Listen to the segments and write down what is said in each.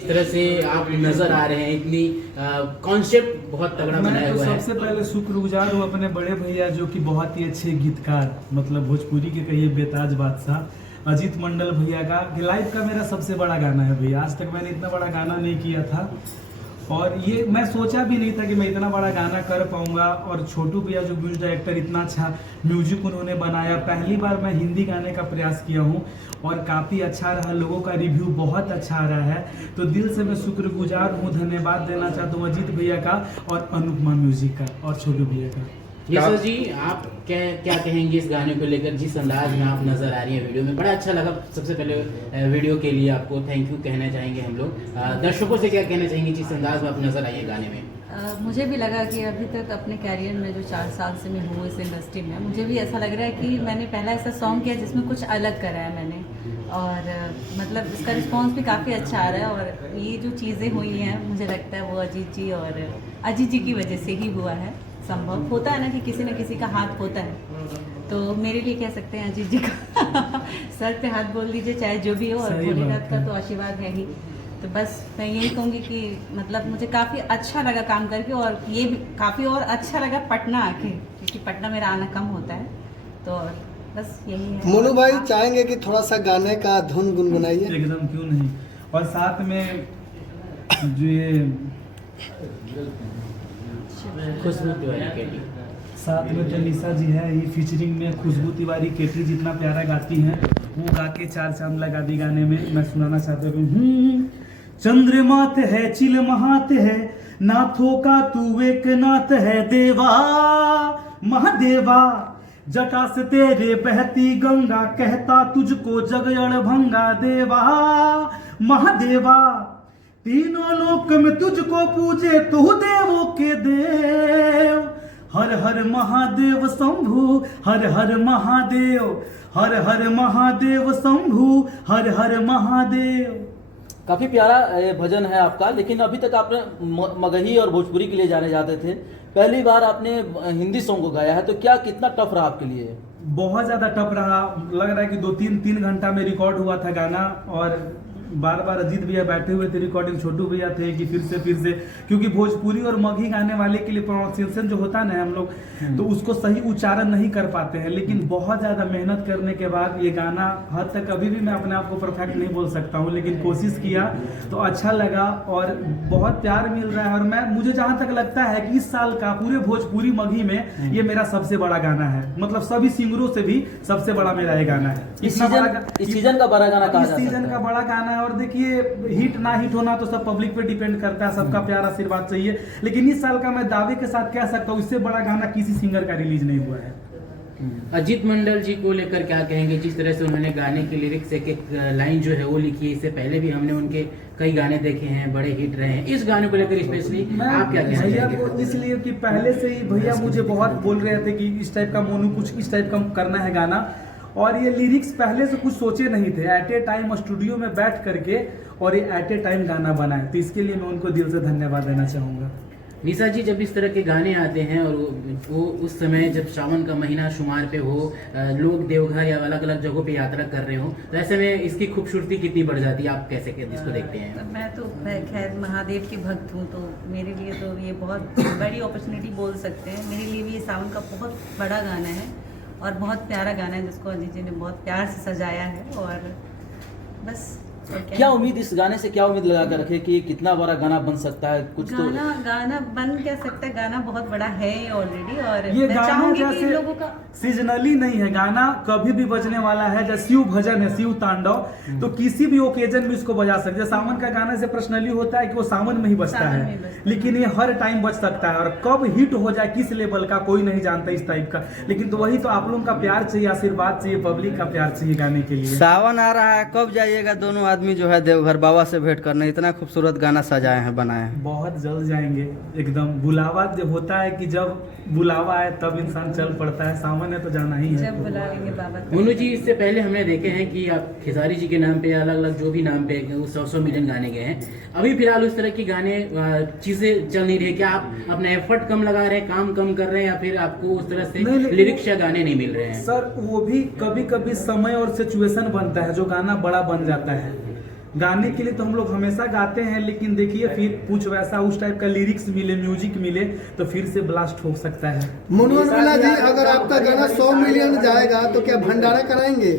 इस तरह से आप नजर आ रहे हैं, इतनी कॉन्सेप्ट बहुत तगड़ा बनाया हुआ है। सबसे पहले शुक्रगुजार हूँ अपने बड़े भैया जो कि बहुत ही अच्छे गीतकार, मतलब भोजपुरी के कहिए बेताज बादशाह अजीत मंडल भैया का लाइव का मेरा सबसे बड़ा गाना है भैया। आज तक मैंने इतना बड़ा गाना नहीं किया था और ये मैं सोचा भी नहीं था कि मैं इतना बड़ा गाना कर पाऊंगा। और छोटू भैया जो म्यूजिक डायरेक्टर, इतना अच्छा म्यूजिक उन्होंने बनाया। पहली बार मैं हिंदी गाने का प्रयास किया हूँ और काफ़ी अच्छा रहा, लोगों का रिव्यू बहुत अच्छा आ रहा है। तो दिल से मैं शुक्रगुजार हूँ, धन्यवाद देना चाहता हूँ अजीत भैया का और अनुपमा म्यूजिक का और छोटू भैया का। यशो जी, आप क्या कहेंगे इस गाने को लेकर? जिस अंदाज में आप नजर आ रही हैं वीडियो में, बड़ा अच्छा लगा। सबसे पहले वीडियो के लिए आपको थैंक यू कहना चाहेंगे हम लोग। दर्शकों से क्या कहना चाहेंगे जिस अंदाज में आप नजर आई हैं गाने में? मुझे भी लगा कि अभी तक अपने कैरियर में जो 4 साल से मैं हूँ इस इंडस्ट्री में, मुझे भी ऐसा लग रहा है कि मैंने पहला ऐसा सॉन्ग किया जिसमें कुछ अलग करा है मैंने। और मतलब इसका रिस्पांस भी काफ़ी अच्छा आ रहा है। और ये जो चीज़ें हुई हैं, मुझे लगता है वो अजीत जी की वजह से ही हुआ है। संभव होता है ना कि किसी न किसी का हाथ होता है, तो मेरे लिए कह सकते हैं अजीत जी का सर पे हाथ बोल दीजिए, चाहे जो भी हो। और भोलेनाथ का तो आशीर्वाद है ही। तो बस मैं यही कहूँगी कि मतलब मुझे काफ़ी अच्छा लगा काम करके, और ये भी काफ़ी और अच्छा लगा पटना आके, क्योंकि पटना मेरा आना कम होता है। तो बस यही है। मोनू भाई चाहेंगे कि थोड़ा सा गाने का धुन गुनगुनाइए? एकदम, क्यों नहीं। और साथ में जो ये खुशबू तिवारी केटी, साथ में जो निशा जी है, ये फीचरिंग में खुशबू तिवारी केटी जितना प्यारा गाती हैं, वो गा के 4 चांद लगा दी गाने में। मैं सुनाना चाहता हूँ। चंद्रमात है चिलमहात है, नाथों का तू एक नाथ है देवा महादेवा। जटा से तेरे बहती गंगा, कहता तुझको जग अड़भंगा देवा महादेवा। तीनों लोक में तुझको पूजे तू देवों के देव। हर हर महादेव शंभु, हर हर महादेव, हर हर महादेव शंभु, हर हर महादेव। काफ़ी प्यारा भजन है आपका। लेकिन अभी तक आपने मगही और भोजपुरी के लिए जाने जाते थे, पहली बार आपने हिंदी सॉन्ग को गाया है, तो क्या कितना टफ रहा आपके लिए? बहुत ज़्यादा टफ रहा। लग रहा है कि 2-3 घंटा में रिकॉर्ड हुआ था गाना। और बार बार अजीत भैया बैठे हुए थे, रिकॉर्डिंग छोटू भैया थे कि फिर से, क्योंकि भोजपुरी और मगही गाने वाले के लिए प्रोनाउंसिएशन जो होता है ना हम लोग, तो उसको सही उच्चारण नहीं कर पाते हैं। लेकिन बहुत ज़्यादा मेहनत करने के बाद ये गाना हद तक, अभी भी मैं अपने आप को परफेक्ट नहीं बोल सकता हूँ, लेकिन कोशिश किया तो अच्छा लगा और बहुत प्यार मिल रहा है। और मुझे जहाँ तक लगता है कि इस साल का पूरे भोजपुरी मगही में ये मेरा सबसे बड़ा गाना है। मतलब सभी सिंगरों से भी सबसे बड़ा मेरा ये गाना है। इस सीजन का बड़ा गाना कहा जाता है। इस सीजन का बड़ा गाना है। और देखिए, हिट ना हिट होना तो सब पब्लिक पे डिपेंड करता है, सबका प्यार आशीर्वाद चाहिए। लेकिन इस साल का मैं दावे के साथ कह सकता हूँ, इससे बड़ा गाना किसी सिंगर का रिलीज नहीं हुआ है। अजीत मंडल जी को लेकर क्या कहेंगे? जिस तरह से उन्होंने गाने की लिरिक्स एक लाइन जो है वो लिखी है, इससे पहले भी हमने उनके कई गाने देखे हैं, बड़े हिट रहे हैं। इस गाने को लेकर स्पेशली आप क्या कहेंगे? भैया को इसलिए कि पहले से ही भैया मुझे बहुत बोल रहे थे कि इस टाइप का मोनू, कुछ इस टाइप का करना है गाना। और ये लिरिक्स पहले से कुछ सोचे नहीं थे, एट ए टाइम स्टूडियो में बैठ करके और ये एट ए टाइम गाना बनाए। तो इसके लिए मैं उनको दिल से धन्यवाद देना चाहूँगा। निशा जी, जब इस तरह के गाने आते हैं और वो उस समय जब सावन का महीना शुमार पे हो, लोग देवघर या अलग अलग जगहों पे यात्रा कर रहे हो, तो ऐसे में इसकी खूबसूरती कितनी बढ़ जाती है? आप कैसे इसको देखते हैं? मैं खैर महादेव की भक्त हूँ, तो मेरे लिए तो ये बहुत बड़ी अपॉर्चुनिटी बोल सकते हैं। मेरे लिए भी ये सावन का बहुत बड़ा गाना है और बहुत प्यारा गाना है, जिसको अजीत जी ने बहुत प्यार से सजाया है। और बस क्या उम्मीद, इस गाने से क्या उम्मीद लगा कर रखे कि कितना बड़ा गाना बन सकता है? कुछ गाना बन क्या सकता है, गाना बहुत बड़ा है ऑलरेडी। और ये मैं चाहूंगी कि इन लोगों का सीजनली नहीं है, गाना कभी भी बजने वाला है। जैसे शिव भजन है, शिव तांडव, तो किसी भी ओकेजन में इसको बजा सकते हैं। सावन का गाना से पर्सनली होता है कि वो सावन में ही बजता है, लेकिन ये हर टाइम बज सकता है। और कब हिट हो जाए, किस लेवल का, कोई नहीं जानता इस टाइप का। लेकिन तो वही तो आप लोगों का प्यार चाहिए, आशीर्वाद चाहिए, पब्लिक का प्यार चाहिए गाने के लिए। सावन आ रहा है, कब जाइएगा दोनों आदमी जो है देवघर बाबा से भेंट करने? इतना खूबसूरत गाना सजाए हैं, बनाए हैं। बहुत जल्द जाएंगे एकदम। बुलावा जब होता है कि जब बुलावा आए तब इंसान चल पड़ता है। सावन है तो जाना ही है। जब बुला लेंगे बाबा। मोनू जी, इससे पहले हमने देखे हैं कि आप खेसारी जी के नाम पे अलग अलग जो भी नाम पे 100 मिलियन गाने गए हैं। अभी फिलहाल उस तरह की गाने चीजें चल नहीं रही। क्या आप अपना एफर्ट कम लगा रहे हैं, काम कम कर रहे हैं, या फिर आपको उस तरह से लिरिक्स या गाने नहीं मिल रहे हैं? सर, वो भी कभी कभी समय और सिचुएशन बनता है, जो गाना बड़ा बन जाता है। गाने के लिए तो हम लोग हमेशा गाते हैं, लेकिन देखिए फिर कुछ वैसा उस टाइप का लिरिक्स मिले, म्यूजिक मिले तो फिर से ब्लास्ट हो सकता है। मनोहर उर्मिला जी, अगर आपका गाना 100 मिलियन जाएगा तो क्या भंडारा कराएंगे?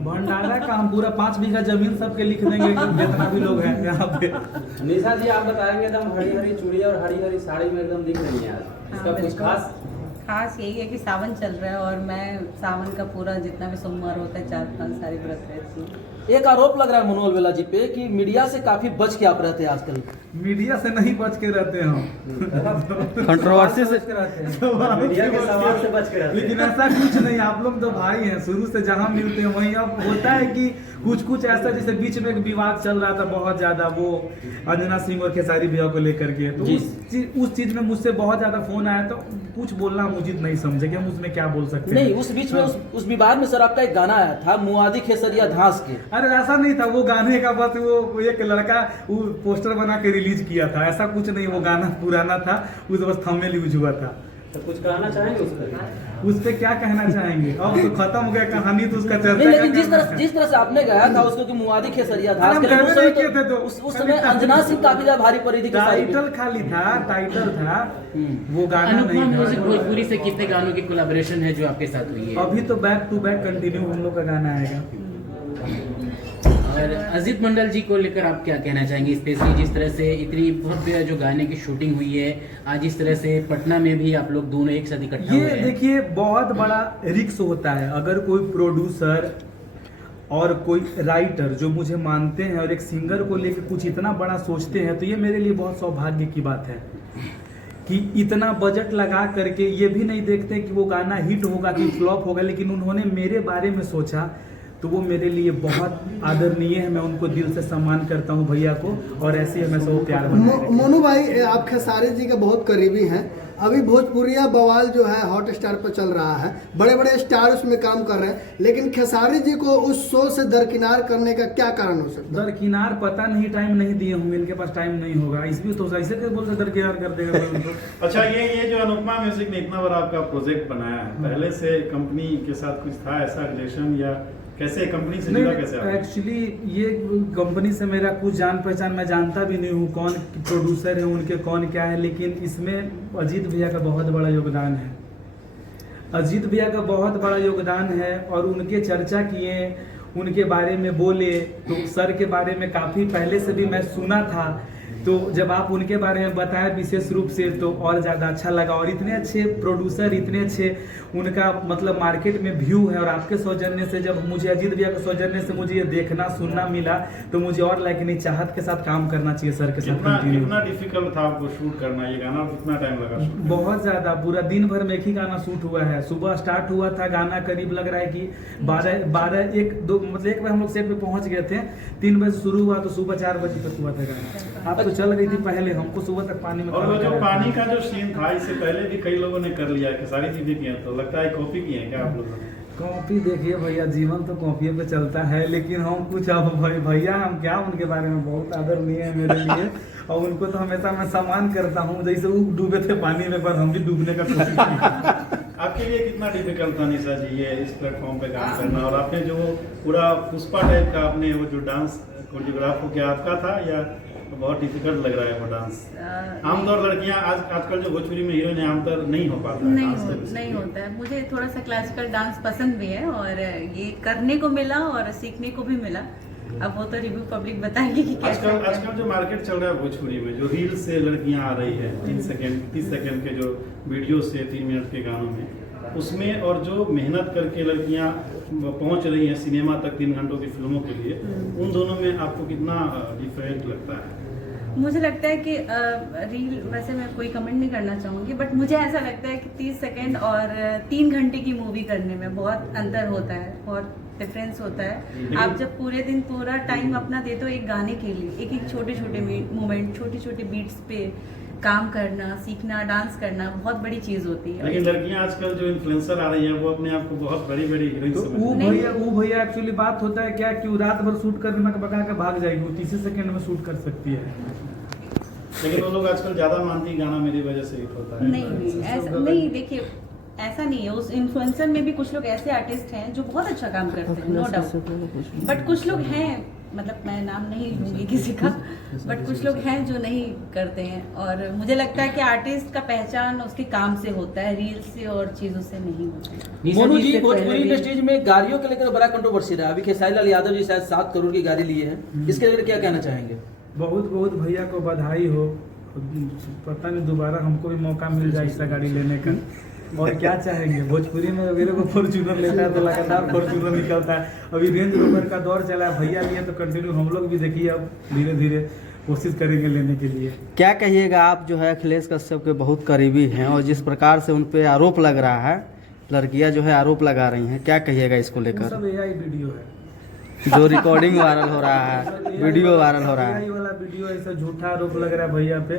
भंडारा का हम पूरा 5 बीघा जमीन सबके लिख देंगे, जितना भी लोग हैं यहाँ पे। निशा जी, आप बताएंगे एकदम हरी हरी चूड़ी और हरी हरी साड़ी में एकदम दिख रही है आज, इसका कुछ खास यही है कि सावन चल रहा है और मैं सावन का पूरा जितना भी सोमवार होता है 4-5 सारी व्रत रहती हूँ। एक आरोप लग रहा है मनोहर वेला जी पे कि मीडिया से काफी बच के आप रहते हैं आजकल। मीडिया से नहीं बच के रहते हम, कंट्रोवर्सी से मीडिया के सवाल से बच के रहते हैं। लेकिन ऐसा कुछ नहीं, आप लोग तो भाई हैं, शुरू से जहाँ मिलते हैं वहीं। अब होता है कि कुछ ऐसा, जैसे बीच में एक विवाद चल रहा था बहुत ज्यादा, वो अंजना सिंह और खेसारी भैया को लेकर के, तो उस चीज में मुझसे बहुत ज्यादा फोन आया, तो कुछ बोलना हम उचित नहीं समझे कि हम उसमें क्या बोल सकते हैं। नहीं, उस बीच में उस विवाद में सर आपका एक गाना आया था, मुआदी खेसरिया धांस के। अरे ऐसा नहीं था, वो गाने का बस वो एक लड़का वो पोस्टर बना के रिलीज किया था, ऐसा कुछ नहीं। वो गाना पुराना था, उस बस थंबनेल यूज हुआ था। तो कुछ कहना चाहेंगे उस पर? उस पे क्या कहना चाहेंगे, अब तो खत्म हो गया कहानी, तो उसका चर्चा नहीं, लेकिन क्या जिस तरह से आपने गाया था उसको कि मुआदी खेसरिया धांस हम के, कहने नहीं किए थे तो उस समय अंजना सिंह काफी ज्यादा भारी पड़ी थी खेसारी पे। टाइटल खाली था, टाइटल था, वो गाना अनुपमा नहीं म्यूजिक था। भोजपुरी से कितने गानों की कोलैबोरेशन है जो आपके साथ हुई है? अभी तो बैक टू बैक कंटिन्यू हम लोग का गाना आएगा। और अजीत मंडल जी को लेकर आप क्या कहना चाहेंगे, स्पेशली जिस तरह से इतनी भव्य जो गाने की शूटिंग हुई है, आज इस तरह से पटना में भी आप लोग दोनों एक साथ इकट्ठा हुए ये हैं। देखिए बहुत बड़ा रिक्स होता है, अगर कोई प्रोड्यूसर और कोई राइटर जो मुझे मानते हैं और एक सिंगर को लेकर कुछ इतना बड़ा सोचते हैं, तो ये मेरे लिए बहुत सौभाग्य की बात है कि इतना बजट लगा करके ये भी नहीं देखते कि वो गाना हिट होगा कि फ्लॉप होगा, लेकिन उन्होंने मेरे बारे में सोचा, तो वो मेरे लिए बहुत आदरणीय है। मैं उनको दिल से सम्मान करता हूँ भैया को, और ऐसे ही हमेशा वो प्यार बनाए रखें। मोनू भाई, आप खेसारी जी के बहुत करीबी हैं। अभी भोजपुरिया बवाल जो है हॉट स्टार पर चल रहा है, बड़े बड़े स्टार उसमें काम कर रहे हैं, लेकिन खेसारी जी को उस शो से दरकिनार करने का क्या कारण हो सकता है? दरकिनार पता नहीं, टाइम नहीं दिए होंगे, इनके पास टाइम नहीं होगा, इसलिए तो ऐसे कैसे बोल सकते दरकिनार कर देगा उनको। अच्छा, ये जो अनुपमा म्यूजिक ने इतना बड़ा आपका प्रोजेक्ट बनाया है, पहले से कंपनी के साथ कुछ था ऐसा रिलेशन, या कैसे कंपनी से जुड़ा कैसे आप? एक्चुअली ये कंपनी से मेरा कुछ जान पहचान, मैं जानता भी नहीं हूँ कौन प्रोड्यूसर है उनके, कौन क्या है, लेकिन इसमें अजीत भैया का बहुत बड़ा योगदान है। अजीत भैया का बहुत बड़ा योगदान है, और उनके चर्चा किए, उनके बारे में बोले, तो सर के बारे में काफ़ी पहले से भी मैं सुना था, तो जब आप उनके बारे में बताया विशेष रूप से, तो और ज़्यादा अच्छा लगा। और इतने अच्छे प्रोड्यूसर, इतने अच्छे उनका मतलब मार्केट में व्यू है, और आपके सौजन्य से, जब मुझे अजीत भैया के सौजन्य से मुझे ये देखना सुनना मिला, तो मुझे और लाइक नहीं, चाहत के साथ काम करना चाहिए सर के साथ। कितना डिफिकल्ट था आपको शूट करना, ये गाना कितना टाइम लगा? बहुत ज़्यादा, पूरा दिन भर में एक ही गाना शूट हुआ है। सुबह स्टार्ट हुआ था गाना, करीब लग रहा है कि 1-2 मतलब एक बार हम लोग सेट पे पहुंच गए थे, 3 बजे शुरू हुआ, तो सुबह 4 बजे तक हुआ था गाना। आप तो चल रही थी पहले, हमको सुबह तक पानी में। और वो जो पानी का जो सीन था, इससे पहले भी कई लोगों ने कर लिया है, सारी चीजें की हैं, तो लगता है कॉपी की है क्या आप लोगों ने? कॉपी देखिए भैया, जीवन तो कॉपी पे चलता है, लेकिन हम कुछ, अब भैया हम क्या, उनके बारे में बहुत आदरणीय है मेरे लिए, और उनको तो हमेशा मैं सम्मान करता हूँ। जैसे वो डूबे थे पानी में, पर हम भी डूबने का कोशिश की। आपके लिए कितना डिफिकल्ट था निशा जी ये इस प्लेटफॉर्म पे काम करना, और आपने जो पूरा पुष्पा टाइप का आपने वो जो डांस कोरियोग्राफ हो, क्या आपका था या बहुत डिफिकल्ट लग रहा है वो डांस? आमतौर लड़कियां आजकल जो भोजपुरी में हीरोइन है, आमतौर नहीं हो पाता है नहीं होता है। मुझे थोड़ा सा क्लासिकल डांस पसंद भी है, और ये करने को मिला और सीखने को भी मिला। अब वो तो रिव्यू पब्लिक बताएगी कि कैसे। आजकल जो मार्केट चल रहा है भोजपुरी में, जो रील से लड़कियां आ रही है 30 सेकंड के जो वीडियो से 3 मिनट के गानों में, उसमें और जो मेहनत करके लड़कियां पहुंच रही हैं सिनेमा तक 3 घंटों की फिल्मों के लिए, उन दोनों में आपको कितना डिफरेंट लगता है? मुझे लगता है कि रील, वैसे मैं कोई कमेंट नहीं करना चाहूँगी, बट मुझे ऐसा लगता है कि 30 सेकंड और 3 घंटे की मूवी करने में बहुत अंतर होता है, बहुत डिफरेंस होता है। आप जब पूरे दिन पूरा टाइम अपना देते हो एक गाने के लिए, एक छोटे छोटे मोमेंट, छोटे छोटे बीट्स पे काम करना, सीखना, डांस करना बहुत बड़ी चीज होती है। लेकिन लड़कियां आजकल जो इन्फ्लुएंसर आ रही हैं, वो अपने आप को बहुत बड़ी हीरोइन तो वो भैया एक्चुअली बात होता है क्या कि रात भर शूट करने में बका के भाग जाएगी, वो 30 सेकंड में शूट कर सकती है। लेकिन वो लोग आजकल ज्यादा मानती गाना मेरी वजह से हिट होता है। नहीं, ऐसा नहीं, देखिए ऐसा नहीं है। उस इन्फ्लुएंसर में भी कुछ लोग ऐसे आर्टिस्ट हैं जो बहुत अच्छा काम करते हैं, नो डाउट, बट कुछ लोग हैं मतलब मैं नाम नहीं लूँगी किसी का, बट कुछ लोग हैं जो नहीं करते हैं। और मुझे लगता है कि आर्टिस्ट का पहचान उसके काम से होता है, रील से और चीज़ों से नहीं होता है। निशा मोनू जी जी, से भोजपुरी पहले भी- इंडस्ट्रीज में गाड़ियों के लेकर बड़ा कंट्रोवर्सी रहा। अभी खेसारी लाल यादव जी शायद 7 करोड़ की गाड़ी लिए हैं, इसके लेकर क्या कहना चाहेंगे? बहुत बहुत भैया को बधाई हो। पता नहीं दोबारा हमको भी मौका मिल जाए ऐसा गाड़ी लेने का। और क्या चाहेंगे, भोजपुरी में वगैरह को फॉर्च्यूनर लेता है तो लगातार फॉर्च्यूनर निकलता है। अभी रेंज रोवर का दौर चला है, भैया लिए तो कंटिन्यू हम लोग भी देखिए अब धीरे धीरे कोशिश करेंगे लेने के लिए। क्या कहिएगा, आप जो है अखिलेश कश्यप के बहुत करीबी हैं और जिस प्रकार से उन पे आरोप लग रहा है, लड़कियां जो है आरोप लगा रही हैं, क्या कहिएगा इसको वो लेकर? सब AI वीडियो है, जो रिकॉर्डिंग वायरल हो रहा है, वीडियो वायरल हो रहा है। AI वाला वीडियो ऐसा झूठा आरोप लग रहा है भैया पे।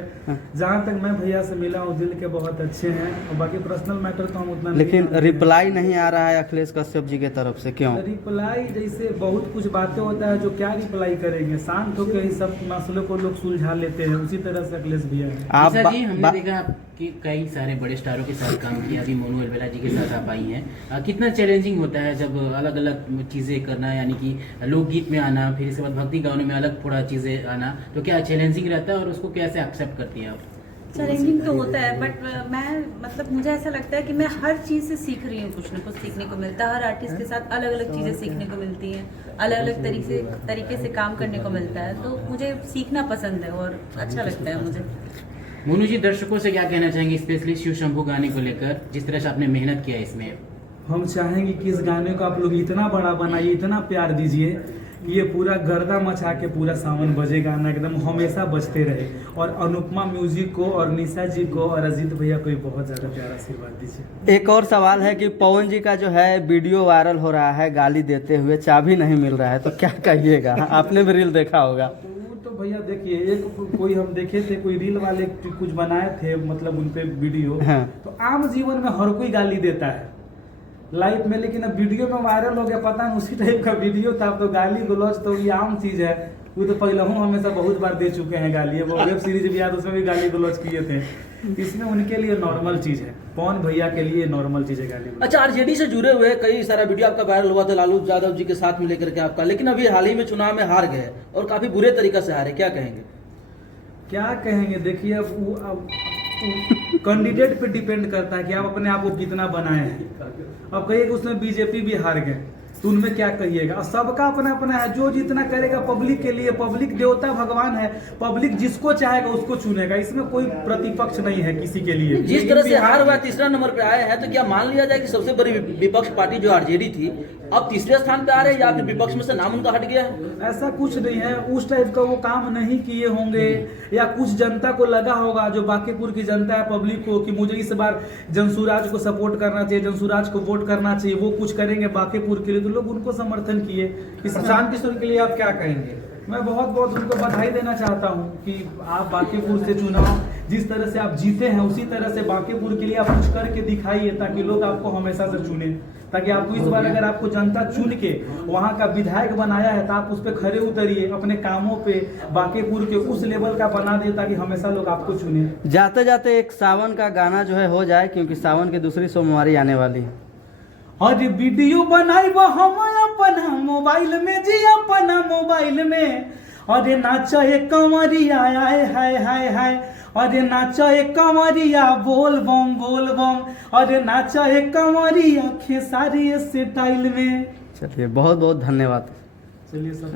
जहाँ तक मैं भैया से मिला हूँ, दिल के बहुत अच्छे हैं और बाकी पर्सनल मैटर तो हम उतना लेकिन नहीं रिप्लाई नहीं आ रहा है अखिलेश कश्यप जी के तरफ से, क्यों? रिप्लाई जैसे बहुत कुछ बातें होता है जो क्या रिप्लाई करेंगे, शांत होकर ही सब मसलों को लोग सुलझा लेते हैं। उसी तरह से अखिलेश भैया है। आप निशा जी, हमने देखा कि कई सारे बड़े स्टारों के साथ काम किया, अभी मोनू अलवेला जी के साथ आप आई हैं। कितना चैलेंजिंग होता है जब अलग अलग चीज़ें करना, यानी कि लोकगीत में आना, फिर इसके बाद भक्ति गानों में अलग थोड़ा चीज़ें आना, तो क्या चैलेंजिंग रहता है और उसको कैसे एक्सेप्ट करती हैं आप? चैलेंजिंग तो होता है, बट मैं मतलब मुझे ऐसा लगता है कि मैं हर चीज़ से सीख रही हूँ, कुछ ना कुछ सीखने को मिलता है। हर आर्टिस्ट के साथ अलग अलग चीज़ें सीखने को मिलती हैं, अलग अलग तरीके से काम करने को मिलता है, तो मुझे सीखना पसंद है और अच्छा लगता है मुझे। मोनू जी, दर्शकों से क्या कहना चाहेंगे, स्पेशली शिव शंभू गाने को लेकर, जिस तरह से आपने मेहनत किया इसमें? हम चाहेंगे कि इस गाने को आप लोग इतना बड़ा बनाइए, इतना प्यार दीजिए कि ये पूरा गर्दा मचा के पूरा सावन बजे, गाना एकदम हमेशा बजते रहे। और अनुपमा म्यूजिक को और निशा जी को और अजीत भैया को भी बहुत ज़्यादा प्यार आशीर्वाद दीजिए। एक और सवाल है कि पवन जी का जो है वीडियो वायरल हो रहा है, गाली देते हुए चाबी नहीं मिल रहा है, तो क्या कहिएगा? आपने भी रील देखा होगा। वो तो भैया देखिए, एक कोई हम देखे थे, कोई रील वाले कुछ बनाए थे, मतलब उन पे वीडियो। हाँ। तो आम जीवन में हर कोई गाली देता है लाइफ में, लेकिन अब वीडियो में वायरल हो गया, पता नहीं उसी टाइप का वीडियो था, तो गाली गलौज तो ये आम चीज है। वो तो पहले हम हमेशा बहुत बार दे चुके हैं गाली, वो वेब सीरीज भी याद, उसमें भी गाली गलौज किए थे। इसमें उनके लिए नॉर्मल चीज है, पवन भैया के लिए नॉर्मल चीज है गाली गलौज। अच्छा, आरजेडी से जुड़े हुए कई सारा वीडियो आपका वायरल हुआ था लालू यादव जी के साथ में लेकर के आपका, लेकिन अभी हाल ही में चुनाव में हार गए और काफी बुरे तरीके से हारे, क्या कहेंगे? क्या कहेंगे, देखिए अब कैंडिडेट पे डिपेंड करता है कि आप अपने आप को कितना बनाए हैं। अब कहिए कि उसमें बीजेपी भी हार गए, तो उनमें क्या कहिएगा? सबका अपना अपना है, जो जितना करेगा पब्लिक के लिए, पब्लिक देवता भगवान है, पब्लिक जिसको चाहेगा उसको चुनेगा, इसमें कोई प्रतिपक्ष नहीं है किसी के लिए। जिस तरह से हार हुआ, तीसरा नंबर पे आए हैं, तो क्या मान लिया जाए कि सबसे बड़ी विपक्ष पार्टी जो आरजेडी थी अब तीसरे स्थान पे आ रहे हैं, या फिर विपक्ष में से नाम उनका हट गया है? ऐसा कुछ नहीं है, उस टाइप का वो काम नहीं किए होंगे, या कुछ जनता को लगा होगा, जो बांकीपुर की जनता है, पब्लिक को, कि मुझे इस बार जनसुराज को सपोर्ट करना चाहिए, जनसुराज को वोट करना चाहिए, वो कुछ करेंगे बांकीपुर के लिए, तो लोग उनको समर्थन किए। प्रशांत किशोर के लिए आप क्या कहेंगे? मैं बहुत बहुत उनको बधाई देना चाहता हूं कि आप बांकीपुर से चुनाव जिस तरह से आप जीते हैं, उसी तरह से बांकीपुर के लिए आप कुछ करके दिखाइए, ताकि लोग आपको हमेशा से चुने, ताकि आपको इस बार अगर आपको जनता चुन के वहां का विधायक बनाया है, तो आप उस पर खड़े उतरिए, अपने कामों पे बांकीपुर के उस लेवल का बना दिए, ताकि हमेशा लोग आपको चुने। जाते जाते एक सावन का गाना जो है हो जाए, क्योंकि सावन की दूसरी सोमवारी आने वाली है। और वीडियो बनाई हम अपना मोबाइल में जी, अपना मोबाइल में, और नाचा एक कंवरिया, आए हाय हाय हाय, और नाचा एक कंवरिया, बोल बम बोल बम, और नाचा एक कंवरिया खेसारी स्टाइल में। चलिए, बहुत बहुत धन्यवाद। चलिए सब